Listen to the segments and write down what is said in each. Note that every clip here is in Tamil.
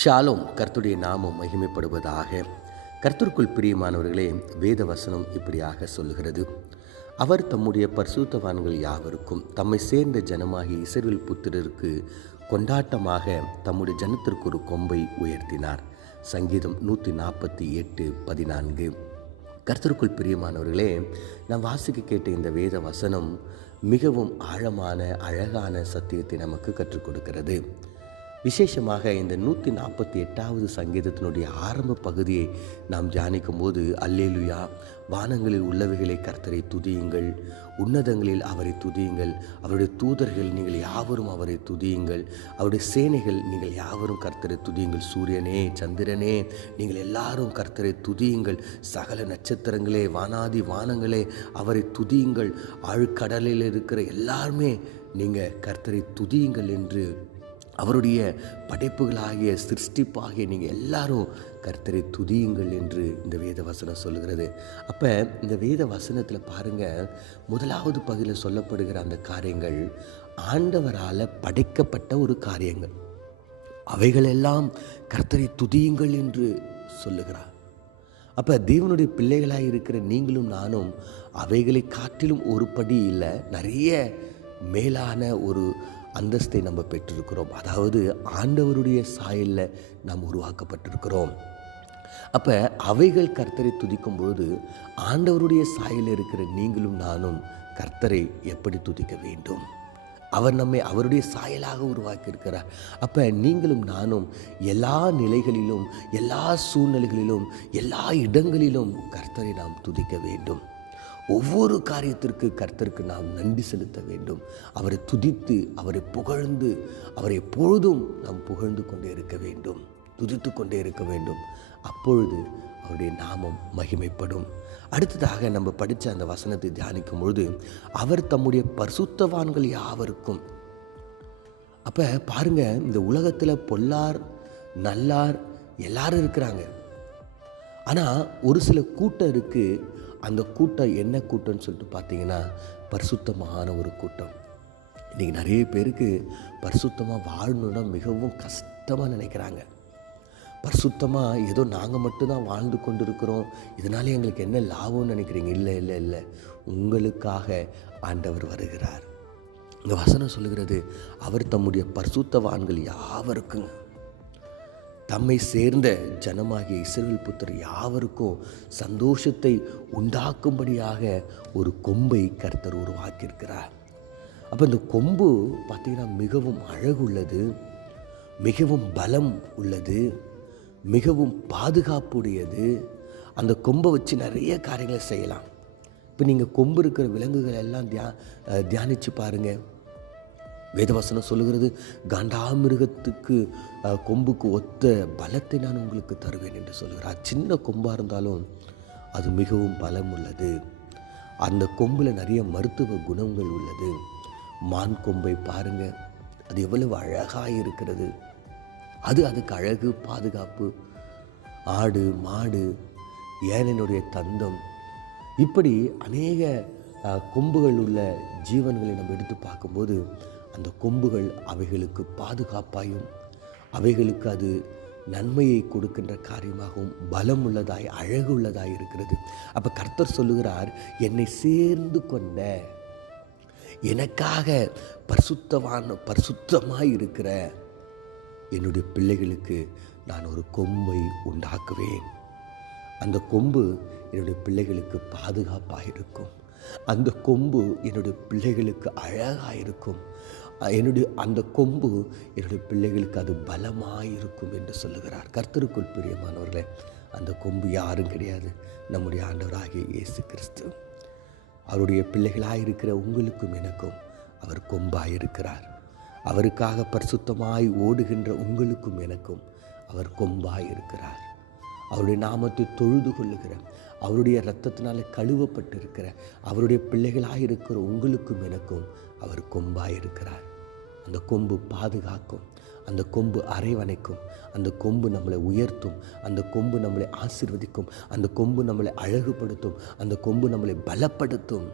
ஷாலோம். கர்த்தருடைய நாமம் மகிமைப்படுவதாக. கர்த்தருக்குள் பிரியமானவர்களே, வேத வசனம் இப்படியாக சொல்லுகிறது. அவர் தம்முடைய பரிசுத்தவான்கள் யாவருக்கும் தம்மை சேர்ந்த ஜனமாகிய இஸ்ரவேல் புத்திரருக்கு கொண்டாட்டமாக தம்முடைய ஜனத்திற்கு ஒரு கொம்பை உயர்த்தினார். சங்கீதம் 148:14. கர்த்தருக்குள் பிரியமானவர்களே, நாம் வாசிக்க கேட்ட இந்த வேத வசனம் மிகவும் ஆழமான அழகான சத்தியத்தை நமக்கு கற்றுக் கொடுக்கிறது. விசேஷமாக இந்த 148வது சங்கீதத்தினுடைய ஆரம்ப பகுதியை நாம் தியானிக்கும் போது, அல்லேலுயா, வானங்களில் உள்ளவைகளை கர்த்தரை துதியுங்கள், உன்னதங்களில் அவரை துதியுங்கள், அவருடைய தூதர்கள் நீங்கள் யாவரும் அவரை துதியுங்கள், அவருடைய சேனைகள் நீங்கள் யாவரும் கர்த்தரை துதியுங்கள், சூரியனே சந்திரனே நீங்கள் எல்லாரும் கர்த்தரை துதியுங்கள், சகல நட்சத்திரங்களே வானாதி வானங்களே அவரை துதியுங்கள், ஆழ்கடலில் இருக்கிற எல்லாருமே நீங்கள் கர்த்தரை துதியுங்கள் என்று அவருடைய படைப்புகளாகிய சிருஷ்டிப்பாகிய நீங்கள் எல்லாரும் கர்த்தரை துதியுங்கள் என்று இந்த வேத வசனம் சொல்லுகிறது. அப்போ இந்த வேத வசனத்தில் பாருங்கள், முதலாவது பகுதியில் சொல்லப்படுகிற அந்த காரியங்கள் ஆண்டவரால் படைக்கப்பட்ட ஒரு காரியங்கள். அவைகளெல்லாம் கர்த்தரை துதியுங்கள் என்று சொல்லுகிறார். அப்போ தேவனுடைய பிள்ளைகளாக இருக்கிற நீங்களும் நானும் அவைகளை காட்டிலும் ஒரு படி இல்லை, நிறைய மேலான ஒரு அந்தஸ்தை நம்ம பெற்றிருக்கிறோம். அதாவது ஆண்டவருடைய சாயலில் நாம் உருவாக்கப்பட்டிருக்கிறோம். அப்போ அவைகள் கர்த்தரை துதிக்கும் பொழுது ஆண்டவருடைய சாயலில் இருக்கிற நீங்களும் நானும் கர்த்தரை எப்படி துதிக்க வேண்டும்? அவர் நம்மை அவருடைய சாயலாக உருவாக்கியிருக்கிறார். அப்போ நீங்களும் நானும் எல்லா நிலைகளிலும், எல்லா சூழ்நிலைகளிலும், எல்லா இடங்களிலும் கர்த்தரை நாம் துதிக்க வேண்டும். ஒவ்வொரு காரியத்திற்கு கர்த்தருக்கு நாம் நன்றி செலுத்த வேண்டும். அவரை துதித்து அவரை புகழ்ந்து அவரை எப்பொழுதும் நாம் புகழ்ந்து கொண்டே இருக்க வேண்டும், துதித்து கொண்டே இருக்க வேண்டும். அப்பொழுது அவருடைய நாமம் மகிமைப்படும். அடுத்ததாக நம்ம படித்த அந்த வசனத்தை தியானிக்கும் பொழுது, அவர் தம்முடைய பரிசுத்தவான்கள் யாவருக்கும். அப்போ பாருங்க, இந்த உலகத்தில் பொல்லார் நல்லார் எல்லாரும் இருக்கிறாங்க. ஆனால் ஒரு சில கூட்டம் இருக்குது. அந்த கூட்டம் என்ன கூட்டம்னு சொல்லிட்டு பார்த்தீங்கன்னா, பரிசுத்தமான ஒரு கூட்டம். இன்றைக்கி நிறைய பேருக்கு பரிசுத்தமாக வாழணுன்னா மிகவும் கஷ்டமாக நினைக்கிறாங்க. பரிசுத்தமாக ஏதோ நாங்கள் மட்டும்தான் வாழ்ந்து கொண்டு இருக்கிறோம், இதனால எங்களுக்கு என்ன லாபம்னு நினைக்கிறீங்க. இல்லை இல்லை இல்லை, உங்களுக்காக ஆண்டவர் வருகிறார். இந்த வசனம் சொல்லுகிறது, அவர் தம்முடைய பரிசுத்தவான்கள் யாவருக்குங்க, தம்மை சேர்ந்த ஜனமாகிய இஸ்ரவேல் புத்திரர் யாவருக்கும் சந்தோஷத்தை உண்டாக்கும்படியாக ஒரு கொம்பை கர்த்தர் உருவாக்கியிருக்கிறார். அப்போ இந்த கொம்பு பார்த்திங்கன்னா மிகவும் அழகுள்ளது, மிகவும் பலம் உள்ளது, மிகவும் பாதுகாப்புடையது. அந்த கொம்பை வச்சு நிறைய காரியங்களை செய்யலாம். இப்போ நீங்கள் கொம்பு இருக்கிற விலங்குகள் எல்லாம் தியானித்து பாருங்கள். வேதவசனம் சொல்லுகிறது, காண்டாமிருகத்துக்கு கொம்புக்கு ஒத்த பலத்தை நான் உங்களுக்கு தருவேன் என்று சொல்லுகிறார். சின்ன கொம்பாக இருந்தாலும் அது மிகவும் பலம் உள்ளது. அந்த கொம்பில் நிறைய மருத்துவ குணங்கள் உள்ளது. மான் கொம்பை பாருங்கள், அது எவ்வளவு அழகாக இருக்கிறது. அதுக்கு அழகு, பாதுகாப்பு. ஆடு மாடு, ஏனனுடைய தந்தம், இப்படி அநேக கொம்புகள் உள்ள ஜீவன்களை நம்ம எடுத்து பார்க்கும்போது அந்த கொம்புகள் அவைகளுக்கு பாதுகாப்பாயும் அவைகளுக்கு அது நன்மையை கொடுக்கின்ற காரியமாகவும் பலம் உள்ளதாய் அழகு உள்ளதாய் இருக்கிறது. அப்போ கர்த்தர் சொல்லுகிறார், என்னை சேர்ந்து கொண்ட எனக்காக பரிசுத்தமாய் இருக்கிற என்னுடைய பிள்ளைகளுக்கு நான் ஒரு கொம்பை உண்டாக்குவேன். அந்த கொம்பு என்னுடைய பிள்ளைகளுக்கு பாதுகாப்பாக இருக்கும். அந்த கொம்பு என்னுடைய பிள்ளைகளுக்கு அழகாக இருக்கும். அந்த கொம்பு என்னுடைய பிள்ளைகளுக்கு அது பலமாக இருக்கும் என்று சொல்லுகிறார். கர்த்தருக்குள் பிரியமானவர்களே, அந்த கொம்பு யாரும் கிடையாது, நம்முடைய ஆண்டவராகிய இயேசு கிறிஸ்து. அவருடைய பிள்ளைகளாக இருக்கிற உங்களுக்கும் எனக்கும் அவர் கொம்பாக இருக்கிறார். அவருக்காக பரிசுத்தமாய் ஓடுகின்ற உங்களுக்கும் எனக்கும் அவர் கொம்பாக இருக்கிறார். அவருடைய நாமத்தை தொழுது கொள்ளுகிற, அவருடைய இரத்தத்தினால கழுவப்பட்டிருக்கிற அவருடைய பிள்ளைகளாக இருக்கிற உங்களுக்கும் எனக்கும் அவர் கொம்பாக இருக்கிறார். அந்த கொம்பு பாதுகாக்கும், அந்த கொம்பு அரவணைக்கும், அந்த கொம்பு நம்மளை உயர்த்தும், அந்த கொம்பு நம்மளை ஆசீர்வதிக்கும், அந்த கொம்பு நம்மளை அழகுபடுத்தும், அந்த கொம்பு நம்மளை பலப்படுத்தும்.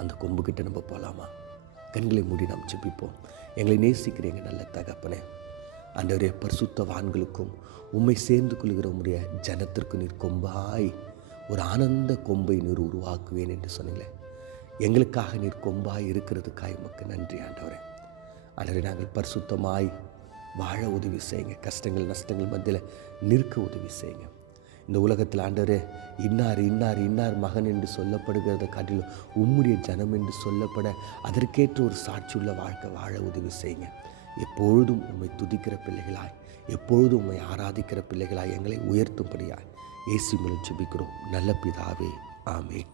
அந்த கொம்புக்கிட்ட நம்ம போகலாமா? கண்களை மூடி நாம் ஜெபிப்போம். எங்களை நேசிக்கிறீங்க நல்ல தகப்பனே, ஆண்டவரே, பரிசுத்தவான்களுக்கும் உம்மை சேர்ந்து கொள்கிற உம்முடைய ஜனத்திற்கு நீர் கொம்பாய் ஒரு ஆனந்த கொம்பை நீர் உருவாக்குவேன் என்று சொன்னீங்களே. எங்களுக்காக நீர் கொம்பாய் இருக்கிறதுக்காய் உமக்கு நன்றி ஆண்டவரே. ஆண்டவரே, நாங்கள் பரிசுத்தமாய் வாழ உதவி செய்யுங்க. கஷ்டங்கள் நஷ்டங்கள் மத்தியில் நிற்க உதவி செய்யுங்க. இந்த உலகத்தில் ஆண்டவரே, இன்னார் இன்னார் இன்னார் மகன் என்று சொல்லப்படுகிறத காட்டிலும் உம்முடைய ஜனம் என்று சொல்லப்பட அதற்கேற்ற ஒரு சாட்சியுள்ள வாழ்க்கை வாழ உதவி செய்யுங்க. எப்பொழுதும் உம்மை துதிக்கிற பிள்ளைகளாய், எப்பொழுதும் உம்மை ஆராதிக்கிற பிள்ளைகளாய் எங்களை உயர்த்தும்படியாய் இயேசு மூலம் ஜெபிக்கிறோம் நல்ல பிதாவே, ஆமென்.